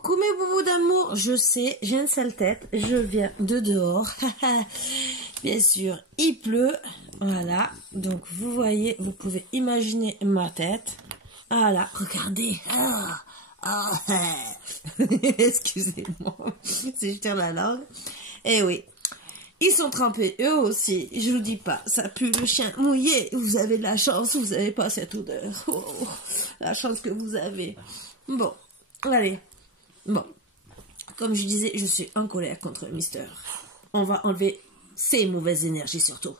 Coucou mes boubous d'amour, je sais, j'ai une sale tête, je viens de dehors, bien sûr, il pleut, voilà, donc vous voyez, vous pouvez imaginer ma tête, voilà, regardez, excusez-moi, si je tire la langue, eh oui, ils sont trempés, eux aussi, je vous dis pas, ça pue le chien mouillé, vous avez de la chance, vous n'avez pas cette odeur, oh, la chance que vous avez, bon, allez. Bon, comme je disais, je suis en colère contre le Mister. On va enlever ces mauvaises énergies surtout.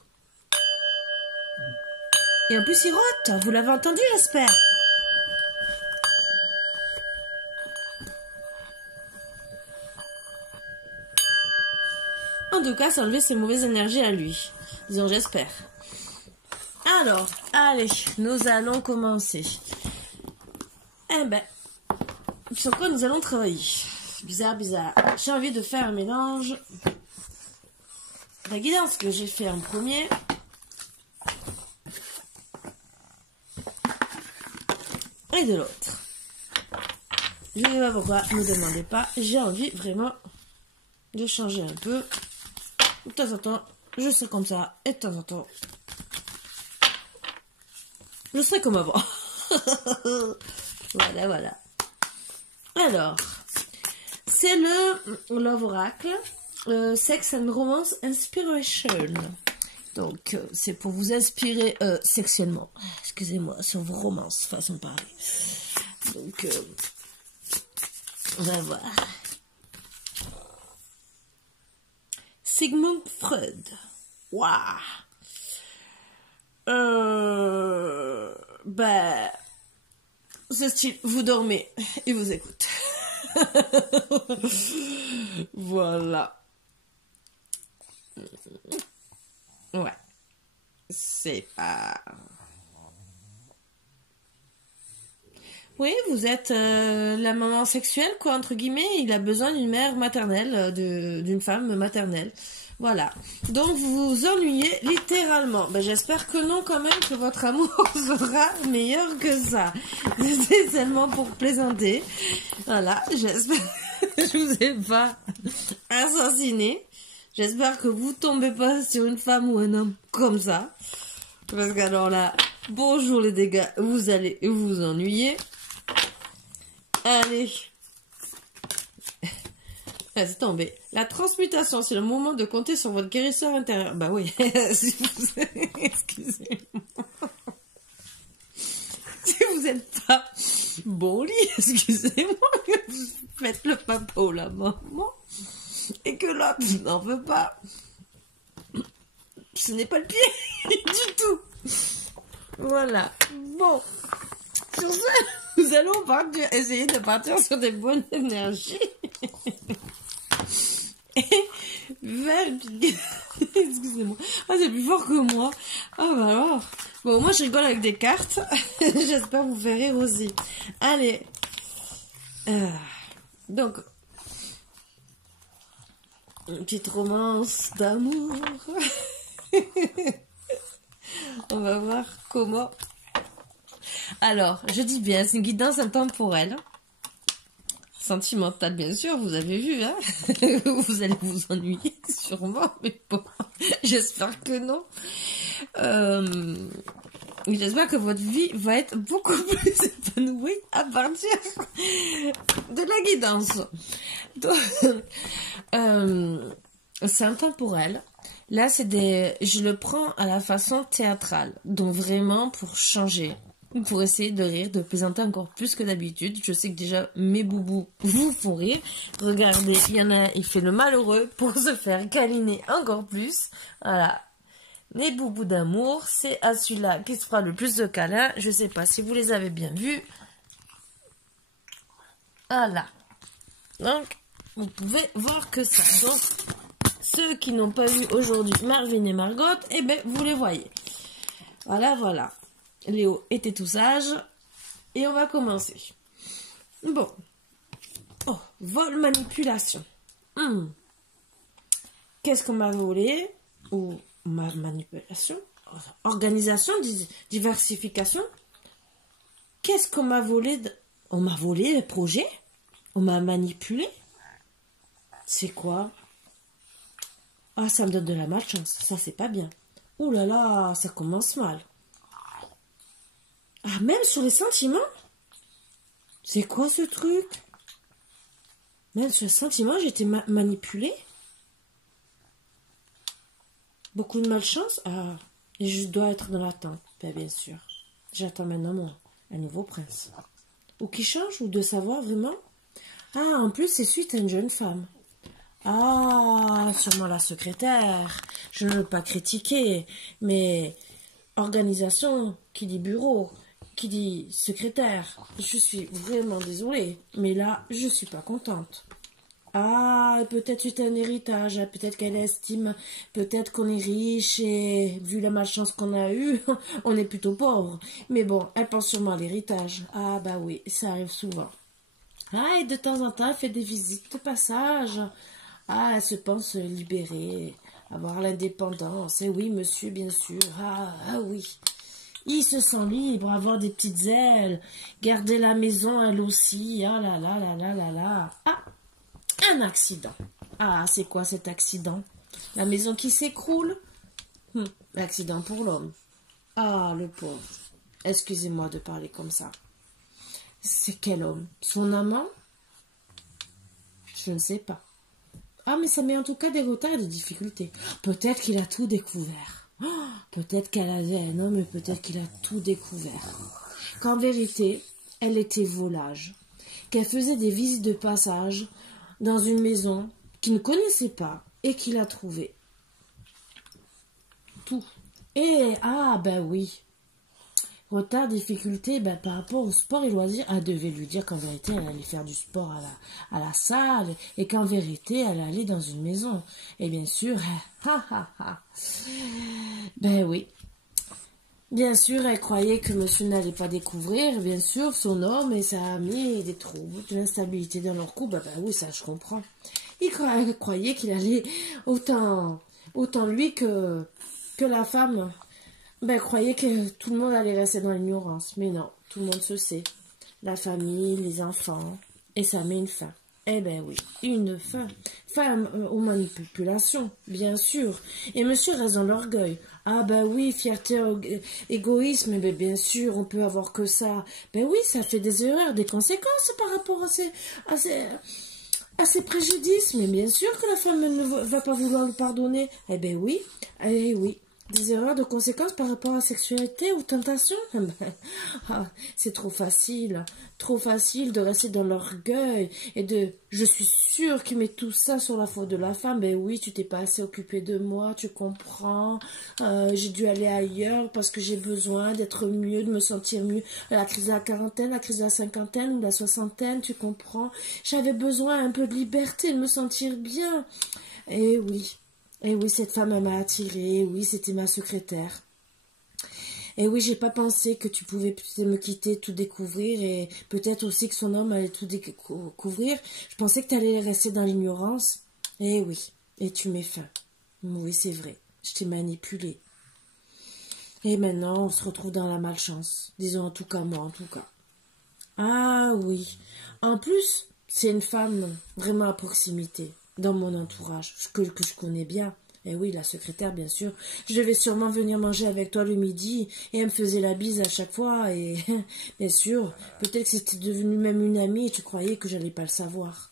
Et en plus, il rote. Vous l'avez entendu, j'espère. En tout cas, c'est enlever ces mauvaises énergies à lui. Disons, j'espère. Alors, allez, nous allons commencer. Eh ben, sur quoi nous allons travailler? Bizarre, bizarre. J'ai envie de faire un mélange. La guidance que j'ai fait en premier. Et de l'autre. Je ne sais pas pourquoi, ne me demandez pas. J'ai envie vraiment de changer un peu. De temps en temps, je serai comme ça. Et de temps en temps, je serai comme avant. Voilà, voilà. Alors, c'est le Love Oracle Sex and Romance Inspiration. Donc, c'est pour vous inspirer sexuellement. Excusez-moi, sur vos romances, façon de parler. Donc, on va voir. Sigmund Freud. Waouh. Ben, ce style, vous dormez, il vous écoute. Voilà. Ouais. C'est pas... Oui, vous êtes la maman sexuelle, quoi, entre guillemets. Il a besoin d'une mère maternelle, d'une femme maternelle. Voilà. Donc, vous vous ennuyez littéralement. Ben, j'espère que non, quand même, que votre amour sera meilleur que ça. C'était seulement pour plaisanter. Voilà, j'espère que je vous ai pas assassiné. J'espère que vous tombez pas sur une femme ou un homme comme ça. Parce qu'alors là, bonjour les dégâts, vous allez vous ennuyer. Allez. Laisse tomber. La transmutation, c'est le moment de compter sur votre guérisseur intérieur. Bah oui, excusez-moi. Si vous n'êtes pas bon lit, excusez-moi, faites le papa ou la maman, et que l'autre n'en veut pas. Ce n'est pas le pied du tout. Voilà. Bon. Sur ça, nous allons essayer de partir sur des bonnes énergies. Et vers... Excusez-moi. Ah, c'est plus fort que moi. Ah, bah alors. Bon, moi, je rigole avec des cartes. J'espère vous faire rire aussi. Allez. Donc, une petite romance d'amour. On va voir comment. Alors, je dis bien, c'est une guidance intemporelle. Sentimentale, bien sûr, vous avez vu, hein. Vous allez vous ennuyer, sûrement, mais bon, j'espère que non. J'espère que votre vie va être beaucoup plus épanouie à partir de la guidance. C'est intemporel. Là, je le prends à la façon théâtrale, donc vraiment pour changer. Pour essayer de rire, de plaisanter encore plus que d'habitude. Je sais que déjà mes boubous vous font rire. Regardez, il y en a, il fait le malheureux pour se faire câliner encore plus. Voilà. Les boubous d'amour, c'est à celui-là qui se fera le plus de câlins. Je sais pas si vous les avez bien vus. Voilà. Donc, vous pouvez voir que ça. Donc, ceux qui n'ont pas vu aujourd'hui Marvin et Margot, eh ben, vous les voyez. Voilà, voilà. Léo était tout sage. Et on va commencer. Bon. Oh, vol, manipulation. Qu'est-ce qu'on m'a volé? Ou manipulation? Organisation, diversification. Qu'est-ce qu'on m'a volé? On m'a volé le projet? On m'a manipulé? C'est quoi? Ah, ça me donne de la malchance. Ça, c'est pas bien. Ouh là là, ça commence mal. Ah, même sur les sentiments? C'est quoi ce truc? Même sur les sentiments, j'ai été manipulée? Beaucoup de malchance? Ah, et je dois être dans l'attente. Ben, bien sûr. J'attends maintenant un nouveau prince. Ou qui change, ou de savoir vraiment. Ah, en plus, c'est suite à une jeune femme. Ah, sûrement la secrétaire. Je ne veux pas critiquer, mais organisation, qui dit bureau, qui dit secrétaire. Je suis vraiment désolée, mais là, je suis pas contente. Ah, peut-être c'est un héritage, peut-être qu'elle estime, peut-être qu'on est riche et vu la malchance qu'on a eue, on est plutôt pauvre. Mais bon, elle pense sûrement à l'héritage. Ah bah oui, ça arrive souvent. Ah, et de temps en temps, elle fait des visites de passage. Ah, elle se pense libérée, avoir l'indépendance. Et oui, monsieur, bien sûr. Ah oui. Il se sent libre, avoir des petites ailes, garder la maison, elle aussi. Ah là là là là là là. Ah, un accident. Ah, c'est quoi cet accident? La maison qui s'écroule? L'accident pour l'homme. Ah, le pauvre. Excusez-moi de parler comme ça. C'est quel homme? Son amant? Je ne sais pas. Ah, mais ça met en tout cas des retards et des difficultés. Peut-être qu'il a tout découvert. Peut-être qu'elle avait un homme, mais peut-être qu'il a tout découvert. Qu'en vérité, elle était volage. Qu'elle faisait des visites de passage dans une maison qu'il ne connaissait pas et qu'il a trouvé. Tout. Et, ah, ben oui. Retard, difficulté, ben, par rapport au sport et loisirs, elle devait lui dire qu'en vérité, elle allait faire du sport à la salle et qu'en vérité, elle allait dans une maison. Et bien sûr, ben oui. Bien sûr, elle croyait que monsieur n'allait pas découvrir, bien sûr, son homme et sa amie, des troubles, de l'instabilité dans leur couple. Ben oui, ça, je comprends. Elle croyait qu'il allait autant lui que la femme. Ben, croyait que tout le monde allait rester dans l'ignorance. Mais non, tout le monde se sait. La famille, les enfants. Et ça met une fin. Eh ben oui, une fin. Fin aux manipulations, bien sûr. Et monsieur reste dans l'orgueil. Ah ben oui, fierté, égoïsme, ben bien sûr, on peut avoir que ça. Ben oui, ça fait des erreurs, des conséquences par rapport à ses préjudices. Mais bien sûr que la femme ne va pas vouloir le pardonner. Eh ben oui, eh oui. Des erreurs de conséquences par rapport à la sexualité ou tentation? C'est trop facile de rester dans l'orgueil et de je suis sûre qu'il met tout ça sur la faute de la femme. Ben oui, tu t'es pas assez occupé de moi, tu comprends. J'ai dû aller ailleurs parce que j'ai besoin d'être mieux, de me sentir mieux. La crise de la quarantaine, la crise de la cinquantaine ou de la soixantaine, tu comprends. J'avais besoin un peu de liberté, de me sentir bien. Et oui. Et oui, cette femme m'a attirée. Oui, c'était ma secrétaire. Et oui, j'ai pas pensé que tu pouvais me quitter, tout découvrir. Et peut-être aussi que son homme allait tout découvrir. Je pensais que tu allais rester dans l'ignorance. Et oui, et tu mets fin. Oui, c'est vrai. Je t'ai manipulée. Et maintenant, on se retrouve dans la malchance. Disons en tout cas, moi, en tout cas. Ah oui. En plus, c'est une femme vraiment à proximité. Dans mon entourage, que je connais bien. Et oui, la secrétaire, bien sûr. Je devais sûrement venir manger avec toi le midi, et elle me faisait la bise à chaque fois, et bien sûr, peut-être que c'était devenu même une amie, et tu croyais que j'allais pas le savoir.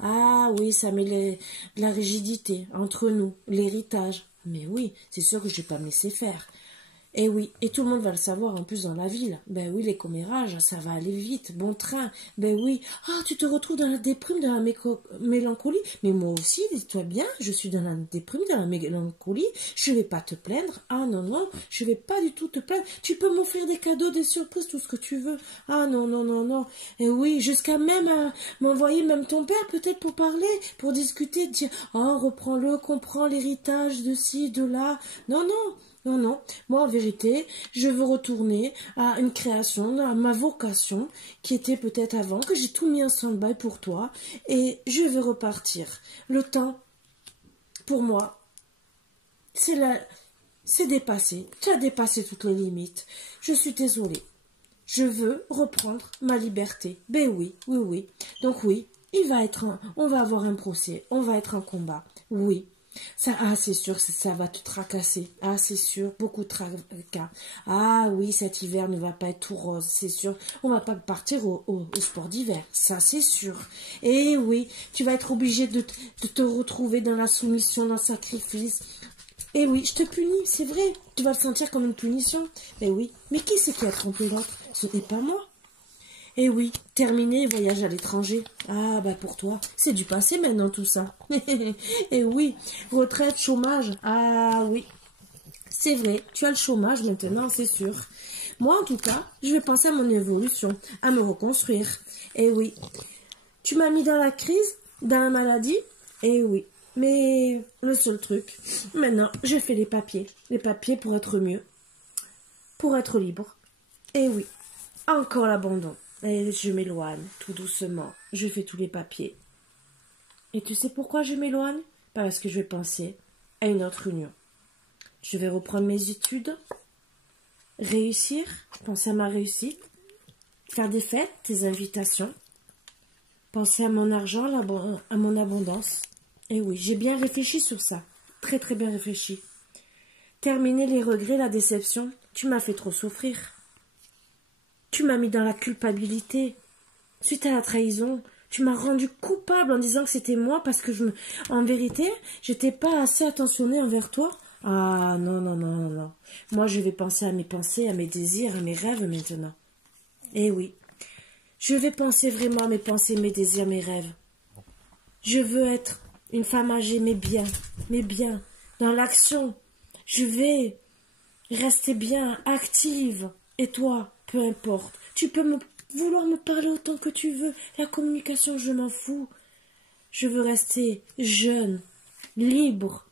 Ah oui, ça met de la rigidité entre nous, l'héritage. Mais oui, c'est sûr que je vais pas me laisser faire. Et oui, et tout le monde va le savoir en plus dans la ville. Ben oui, les commérages, ça va aller vite, bon train. Ben oui, ah, tu te retrouves dans la déprime, dans la mélancolie. Mais moi aussi, dis-toi bien, je suis dans la déprime, dans la mélancolie. Je vais pas te plaindre. Ah non, non, je vais pas du tout te plaindre. Tu peux m'offrir des cadeaux, des surprises, tout ce que tu veux. Ah non, non, non, non. Et oui, jusqu'à même m'envoyer même ton père peut-être pour parler, pour discuter, dire, oh, reprends-le, comprends l'héritage de ci, de là. Non, non. Non, non, moi en vérité, je veux retourner à une création, à ma vocation, qui était peut-être avant, que j'ai tout mis en stand-by pour toi, et je veux repartir. Le temps, pour moi, c'est dépassé. Tu as dépassé toutes les limites. Je suis désolée. Je veux reprendre ma liberté. Ben oui, oui, oui. Donc oui, on va avoir un procès, on va être en combat. Oui. Ça, c'est sûr, ça va te tracasser. Ah, c'est sûr, beaucoup de tracas. Ah oui, cet hiver ne va pas être tout rose, c'est sûr. On va pas partir au sport d'hiver, ça c'est sûr. Et oui, tu vas être obligé de te retrouver dans la soumission, dans le sacrifice. Et oui, je te punis, c'est vrai. Tu vas le sentir comme une punition. Mais oui, mais qui c'est qui a trompé l'autre? Ce n'est pas moi. Et oui, terminé, voyage à l'étranger. Ah, bah pour toi, c'est du passé maintenant tout ça. Et oui, retraite, chômage. Ah oui, c'est vrai, tu as le chômage maintenant, c'est sûr. Moi, en tout cas, je vais penser à mon évolution, à me reconstruire. Et oui, tu m'as mis dans la crise, dans la maladie. Et oui, mais le seul truc, maintenant, je fais les papiers pour être mieux, pour être libre. Et oui, encore l'abandon. Et je m'éloigne tout doucement. Je fais tous les papiers. Et tu sais pourquoi je m'éloigne? Parce que je vais penser à une autre union. Je vais reprendre mes études, réussir, penser à ma réussite, faire des fêtes, des invitations, penser à mon argent, à mon abondance. Et oui, j'ai bien réfléchi sur ça. Très très bien réfléchi. Terminer les regrets, la déception. Tu m'as fait trop souffrir. Tu m'as mis dans la culpabilité. Suite à la trahison, tu m'as rendu coupable en disant que c'était moi parce que en vérité, j'étais pas assez attentionnée envers toi. Ah non, non, non, non, non. Moi, je vais penser à mes pensées, à mes désirs, à mes rêves maintenant. Eh oui. Je vais penser vraiment à mes pensées, mes désirs, mes rêves. Je veux être une femme âgée, mais bien, dans l'action. Je vais rester bien, active. Et toi, peu importe, tu peux vouloir me parler autant que tu veux. La communication, je m'en fous. Je veux rester jeune, libre,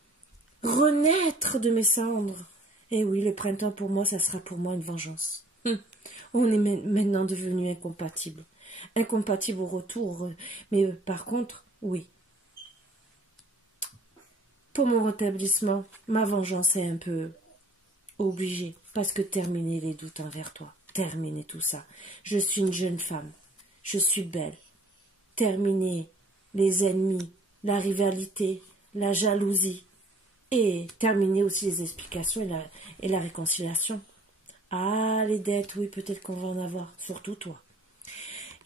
renaître de mes cendres. Et oui, le printemps pour moi, ça sera pour moi une vengeance. On est maintenant devenus incompatibles. Incompatibles au retour. Mais par contre, oui. Pour mon rétablissement, ma vengeance est un peu obligée. Parce que terminer les doutes envers toi. Terminer tout ça. Je suis une jeune femme. Je suis belle. Terminer les ennemis, la rivalité, la jalousie. Et terminer aussi les explications et la réconciliation. Ah, les dettes, oui, peut-être qu'on va en avoir. Surtout toi.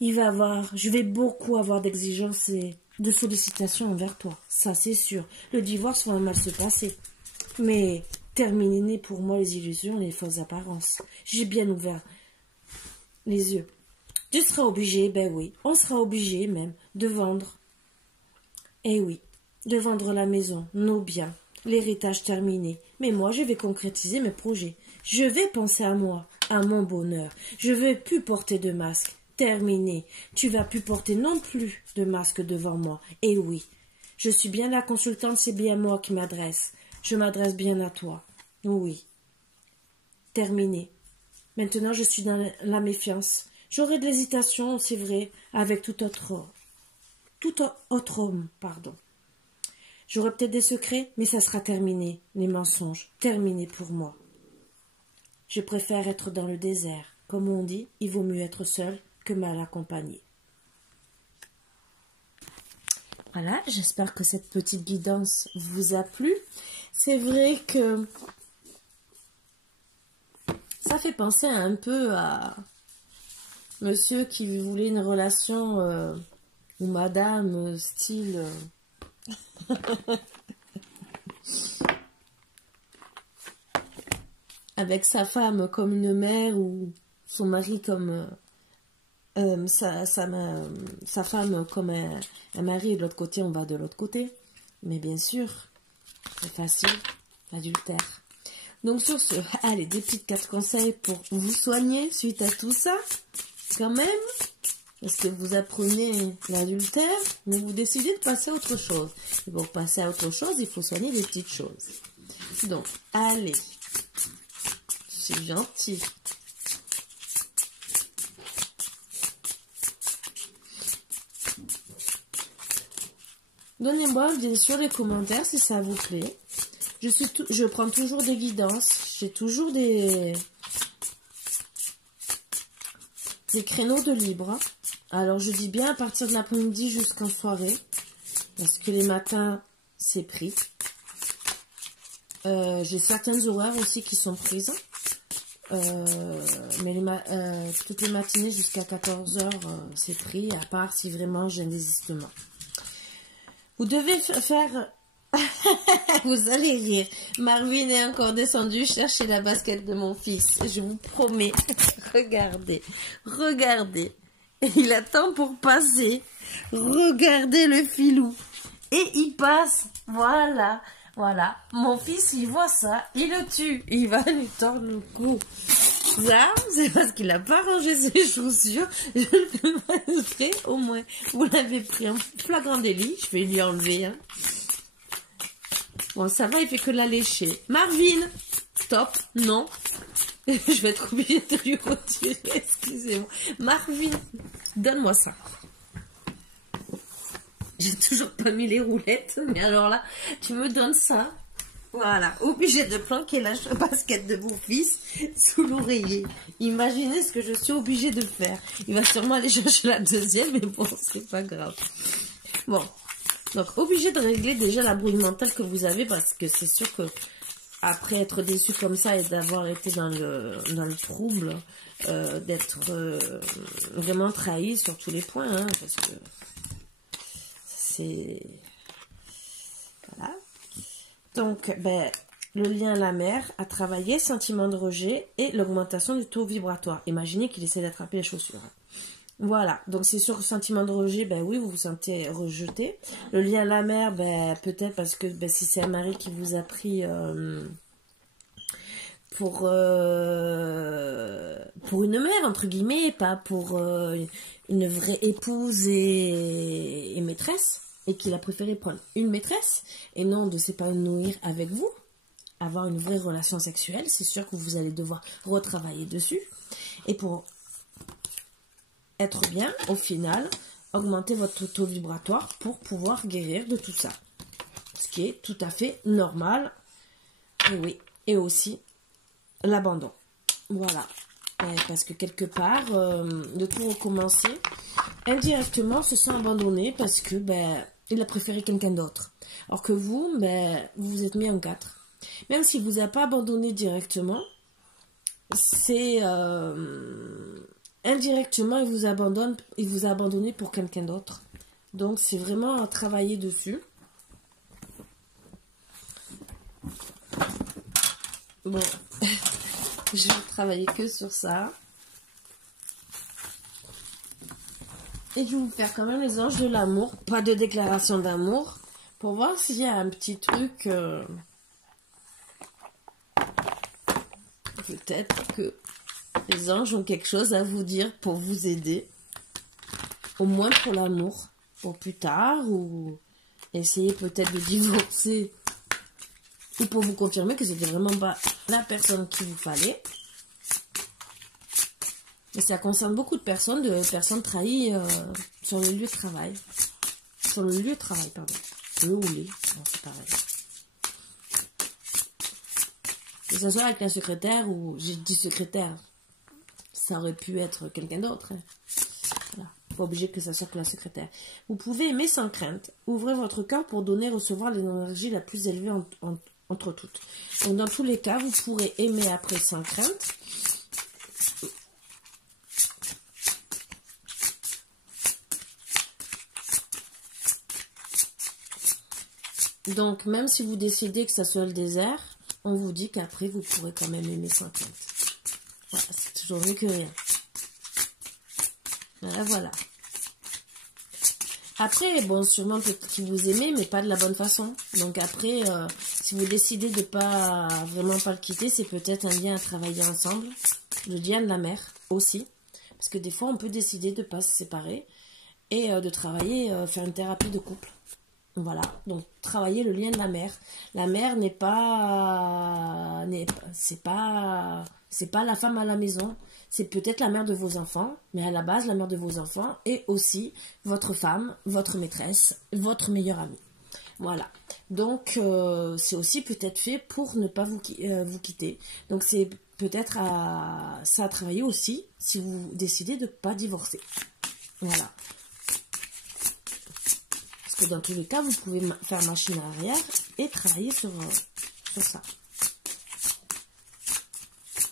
Je vais beaucoup avoir d'exigences et de sollicitations envers toi. Ça, c'est sûr. Le divorce va mal se passer. Mais terminer pour moi les illusions et les fausses apparences. J'ai bien ouvert les yeux. Tu seras obligé, ben oui, on sera obligé même de vendre. Eh oui, de vendre la maison, nos biens, l'héritage terminé. Mais moi, je vais concrétiser mes projets. Je vais penser à moi, à mon bonheur. Je ne vais plus porter de masque. Terminé. Tu vas plus porter non plus de masque devant moi. Eh oui, je suis bien la consultante, c'est bien moi qui m'adresse. Je m'adresse bien à toi. Oui. Terminé. Maintenant, je suis dans la méfiance. J'aurai de l'hésitation, c'est vrai, avec tout autre homme, pardon. J'aurai peut-être des secrets, mais ça sera terminé, les mensonges, terminé pour moi. Je préfère être dans le désert. Comme on dit, il vaut mieux être seul que mal accompagné. Voilà, j'espère que cette petite guidance vous a plu. C'est vrai que ça fait penser un peu à monsieur qui voulait une relation ou madame style avec sa femme comme une mère ou son mari comme sa femme comme un mari, et de l'autre côté on va de l'autre côté. Mais bien sûr, c'est facile, l'adultère. Donc sur ce, allez, des petites 4 conseils pour vous soigner suite à tout ça, quand même. Parce que vous apprenez l'adultère, mais vous décidez de passer à autre chose. Et pour passer à autre chose, il faut soigner les petites choses. Donc, allez, c'est gentil. Donnez-moi bien sûr les commentaires si ça vous plaît. Je prends toujours des guidances. J'ai toujours des des créneaux de libre. Alors, je dis bien à partir de l'après-midi jusqu'en soirée. Parce que les matins, c'est pris. J'ai certaines horaires aussi qui sont prises. Mais toutes les matinées jusqu'à 14 h, c'est pris. À part si vraiment j'ai un désistement. Vous devez faire... Vous allez rire. Marvin est encore descendu chercher la basket de mon fils. Je vous promets. Regardez. Regardez. Il attend pour passer. Regardez le filou. Et il passe. Voilà. Voilà. Mon fils, il voit ça. Il le tue. Il va lui tordre le cou. Ça, c'est parce qu'il n'a pas rangé ses chaussures. Je le fais malgré, au moins. Vous l'avez pris en flagrant délit. Je vais lui enlever. Hein. Bon, ça va, il fait que la lécher. Marvin, stop, non. Je vais être obligée de lui retirer, excusez-moi. Marvin, donne-moi ça. J'ai toujours pas mis les roulettes, mais alors là, tu me donnes ça. Voilà, obligée de planquer la basket de mon fils sous l'oreiller. Imaginez ce que je suis obligée de faire. Il va sûrement aller chercher la deuxième, mais bon, c'est pas grave. Bon. Donc, obligé de régler déjà la brouille mentale que vous avez parce que c'est sûr que après être déçu comme ça et d'avoir été dans le trouble, d'être vraiment trahi sur tous les points, hein, parce que c'est... Voilà. Donc, ben, le lien à la mère a travaillé, sentiment de rejet et l'augmentation du taux vibratoire. Imaginez qu'il essaie d'attraper les chaussures. Voilà, donc c'est sûr que sentiment de rejet, ben oui, vous vous sentez rejeté. Le lien à la mère, ben peut-être parce que ben, si c'est un mari qui vous a pris pour une mère, entre guillemets, pas pour une vraie épouse et maîtresse, et qu'il a préféré prendre une maîtresse, et non de s'épanouir avec vous, avoir une vraie relation sexuelle, c'est sûr que vous allez devoir retravailler dessus. Et pour être bien, au final, augmenter votre taux vibratoire pour pouvoir guérir de tout ça. Ce qui est tout à fait normal. Et oui, et aussi l'abandon. Voilà. Parce que quelque part, de tout recommencer, indirectement, se sent abandonné parce que ben, il a préféré quelqu'un d'autre. Alors que vous, ben, vous vous êtes mis en quatre. Même si vous n'avez pas abandonné directement, c'est... indirectement, il vous a abandonné pour quelqu'un d'autre. Donc, c'est vraiment à travailler dessus. Bon, je vais travailler que sur ça. Et je vais vous faire quand même les anges de l'amour. Pas de déclaration d'amour. Pour voir s'il y a un petit truc... peut-être que... les anges ont quelque chose à vous dire pour vous aider. Au moins pour l'amour. Pour plus tard. Ou essayer peut-être de divorcer. Ou pour vous confirmer que c'était vraiment pas la personne qu'il vous fallait. Et ça concerne beaucoup de personnes trahies sur le lieu de travail. Sur le lieu de travail, pardon. Le ou les. Non, c'est pareil. Que ce soit avec la secrétaire ou... J'ai dit secrétaire. Ça aurait pu être quelqu'un d'autre. Hein. Voilà. Pas obligé que ça soit que la secrétaire. Vous pouvez aimer sans crainte. Ouvrez votre cœur pour donner et recevoir l'énergie la plus élevée entre toutes. Donc dans tous les cas, vous pourrez aimer après sans crainte. Donc même si vous décidez que ça soit le désert, on vous dit qu'après vous pourrez quand même aimer sans crainte. Voilà, c'est toujours mieux que rien. Voilà, voilà. Après, bon, sûrement peut-être que vous aimez, mais pas de la bonne façon. Donc après, si vous décidez de pas vraiment pas le quitter, c'est peut-être un lien à travailler ensemble. Le lien de la mère aussi. Parce que des fois, on peut décider de pas se séparer et de travailler, faire une thérapie de couple. Voilà, donc travailler le lien de la mère. La mère c'est pas la femme à la maison. C'est peut-être la mère de vos enfants, mais à la base, la mère de vos enfants est aussi votre femme, votre maîtresse, votre meilleure amie. Voilà. Donc, c'est aussi peut-être fait pour ne pas vous quitter. Donc, c'est peut-être ça a travaillé aussi si vous décidez de ne pas divorcer. Voilà. Parce que dans tous les cas, vous pouvez faire machine arrière et travailler sur ça.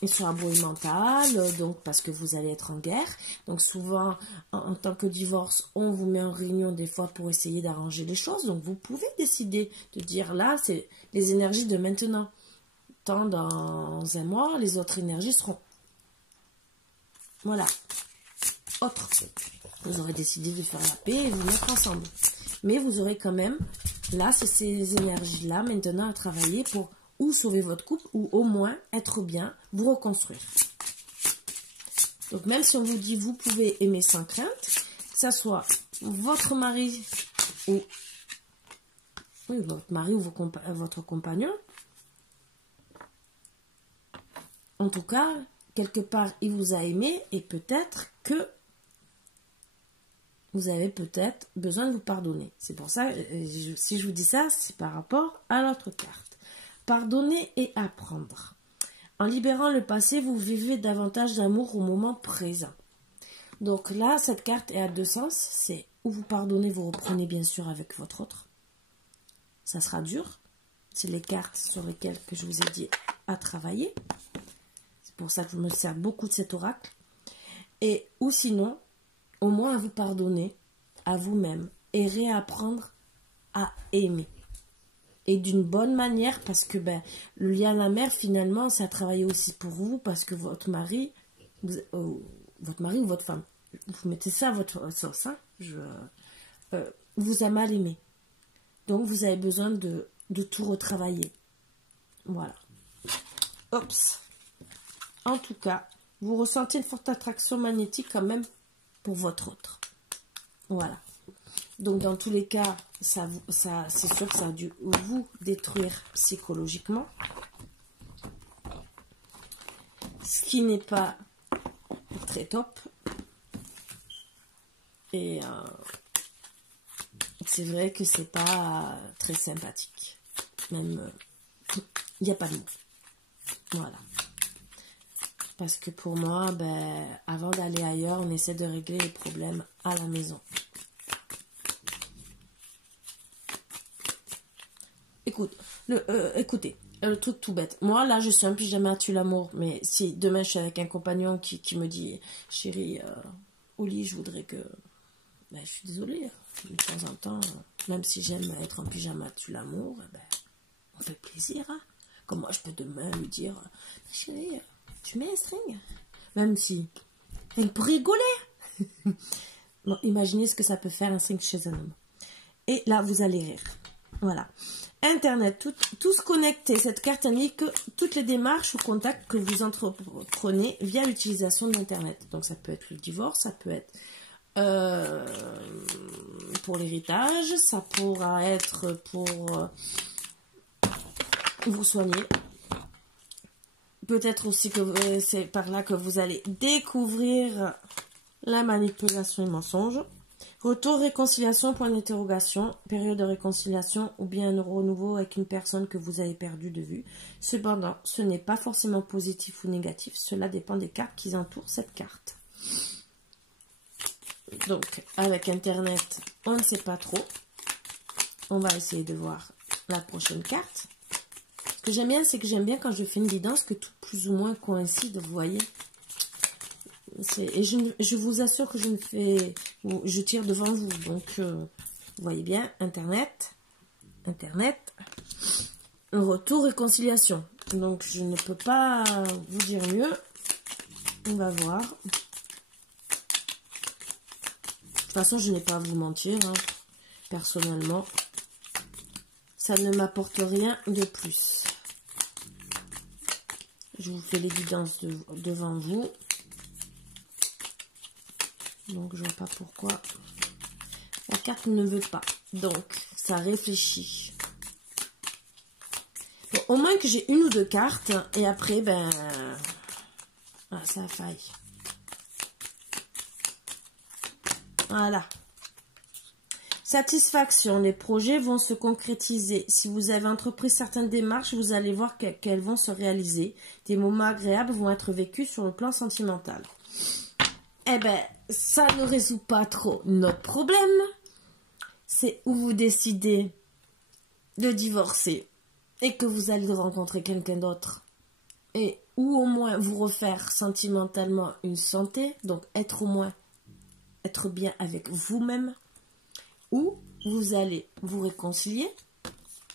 Et sur un bruit mental, donc parce que vous allez être en guerre. Donc souvent, en tant que divorce, on vous met en réunion des fois pour essayer d'arranger les choses. Donc vous pouvez décider de dire là, c'est les énergies de maintenant. Tant dans un mois, les autres énergies seront... Voilà. Autres. Vous aurez décidé de faire la paix et vous mettre ensemble. Mais vous aurez quand même, là, c'est ces énergies-là maintenant à travailler pour ou sauver votre couple, ou au moins être bien, vous reconstruire. Donc même si on vous dit vous pouvez aimer sans crainte, que ça soit votre mari ou votre compagnon, en tout cas, quelque part, il vous a aimé et peut-être que vous avez peut-être besoin de vous pardonner. C'est pour ça, si je vous dis ça, c'est par rapport à l'autre carte. Pardonner et apprendre. En libérant le passé, vous vivez davantage d'amour au moment présent. Donc là, cette carte est à deux sens. C'est où vous pardonnez, vous reprenez bien sûr avec votre autre. Ça sera dur. C'est les cartes sur lesquelles que je vous ai dit à travailler. C'est pour ça que je me sers beaucoup de cet oracle. Et ou sinon, au moins à vous pardonner à vous-même et réapprendre à aimer. Et d'une bonne manière, parce que le lien à la mère, finalement, ça a travaillé aussi pour vous, parce que votre mari, ou votre femme, vous mettez ça à votre sauce, hein, vous a mal aimé. Donc, vous avez besoin de tout retravailler. Voilà. Oups. En tout cas, vous ressentez une forte attraction magnétique quand même pour votre autre. Voilà. Donc, dans tous les cas, c'est sûr que ça a dû vous détruire psychologiquement. Ce qui n'est pas très top. Et c'est vrai que c'est pas très sympathique. Même, il n'y a pas de mots. Voilà. Parce que pour moi, avant d'aller ailleurs, on essaie de régler les problèmes à la maison. Écoutez, le truc tout bête. Moi, là, je suis un pyjama tue l'amour. Mais si demain, je suis avec un compagnon qui me dit, chérie, au lit, je voudrais que... je suis désolée. De temps en temps, même si j'aime être en pyjama tue l'amour, on fait plaisir. Hein. Comme moi, je peux demain lui dire, chérie, tu mets un string. Même si elle peut rigoler. Bon, imaginez ce que ça peut faire un string chez un homme. Et là, vous allez rire. Voilà. Internet, tout se connecter. Cette carte indique que toutes les démarches ou contacts que vous entreprenez via l'utilisation d'Internet. Donc, ça peut être le divorce, ça peut être pour l'héritage, ça pourra être pour vous soigner. Peut-être aussi que c'est par là que vous allez découvrir la manipulation et mensonge. Retour, réconciliation, point d'interrogation, période de réconciliation ou bien un renouveau avec une personne que vous avez perdu de vue. Cependant, ce n'est pas forcément positif ou négatif, cela dépend des cartes qui entourent cette carte. Donc, avec Internet, on ne sait pas trop. On va essayer de voir la prochaine carte. Ce que j'aime bien, c'est que j'aime bien quand je fais une guidance que tout plus ou moins coïncide, vous voyez. Et je vous assure que je tire devant vous. Donc, vous voyez bien, Internet, retour, réconciliation. Donc, je ne peux pas vous dire mieux. On va voir. De toute façon, je n'ai pas à vous mentir. Hein. Personnellement, ça ne m'apporte rien de plus. Je vous fais les guidances devant vous. Donc, je vois pas pourquoi la carte ne veut pas. Donc, ça réfléchit. Bon, au moins que j'ai une ou deux cartes. Et après, ça faille. Voilà. Satisfaction, les projets vont se concrétiser. Si vous avez entrepris certaines démarches, vous allez voir qu'elles vont se réaliser. Des moments agréables vont être vécus sur le plan sentimental. Eh ben, ça ne résout pas trop notre problème. C'est où vous décidez de divorcer et que vous allez rencontrer quelqu'un d'autre. Et ou au moins vous refaire sentimentalement une santé, donc être bien avec vous-même. Ou vous allez vous réconcilier,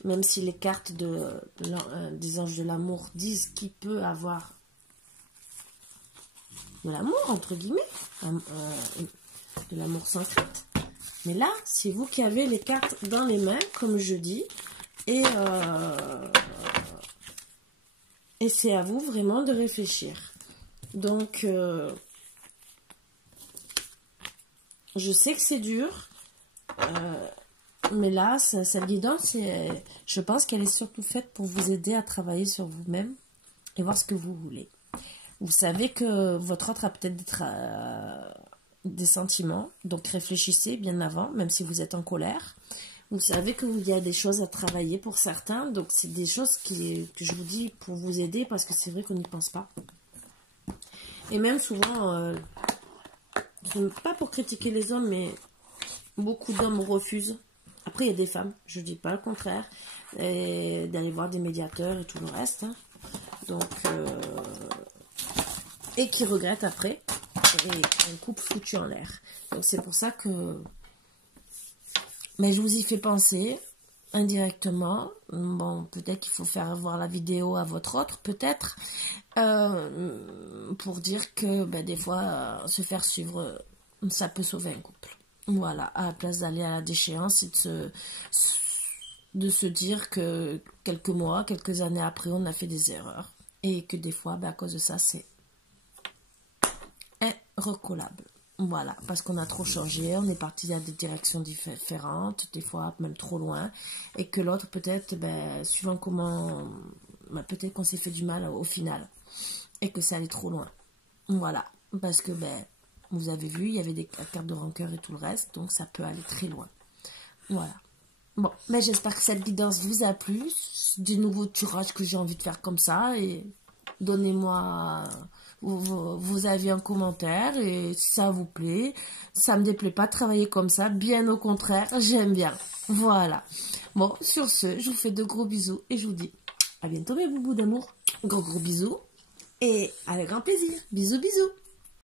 même si les cartes des anges de l'amour disent qu'il peut avoir de l'amour, entre guillemets, de l'amour sans crainte. Mais là, c'est vous qui avez les cartes dans les mains, comme je dis, et c'est à vous vraiment de réfléchir. Donc, je sais que c'est dur. Mais là, cette guidance, je pense qu'elle est surtout faite pour vous aider à travailler sur vous-même et voir ce que vous voulez. Vous savez que votre autre a peut-être des sentiments, donc réfléchissez bien avant, même si vous êtes en colère. Vous savez qu'il y a des choses à travailler pour certains, donc c'est des choses que je vous dis pour vous aider, parce que c'est vrai qu'on n'y pense pas. Et même souvent, pas pour critiquer les hommes, mais beaucoup d'hommes refusent. Après, il y a des femmes, je ne dis pas le contraire, d'aller voir des médiateurs et tout le reste. Hein. Donc, et qui regrettent après. Et un couple foutu en l'air. Donc, c'est pour ça que... Mais je vous y fais penser indirectement. Bon, peut-être qu'il faut faire voir la vidéo à votre autre, peut-être. Pour dire que des fois, se faire suivre, ça peut sauver un couple. Voilà, à la place d'aller à la déchéance et de se dire que quelques mois, quelques années après, on a fait des erreurs. Et que des fois, à cause de ça, c'est irrecollable. Voilà, parce qu'on a trop changé, on est parti dans des directions différentes, des fois même trop loin. Et que l'autre, peut-être, suivant comment... peut-être qu'on s'est fait du mal au final. Et que ça allait trop loin. Voilà, parce que... vous avez vu, il y avait des cartes de rancœur et tout le reste, donc ça peut aller très loin. Voilà. Bon, mais j'espère que cette guidance vous a plu. Du nouveau tirage que j'ai envie de faire comme ça, et donnez-moi vos avis en commentaire, et si ça vous plaît, ça me déplaît pas de travailler comme ça, bien au contraire, j'aime bien. Voilà. Bon, sur ce, je vous fais de gros bisous, et je vous dis à bientôt mes boubous d'amour. Gros bisous, et avec grand plaisir. Bisous, bisous.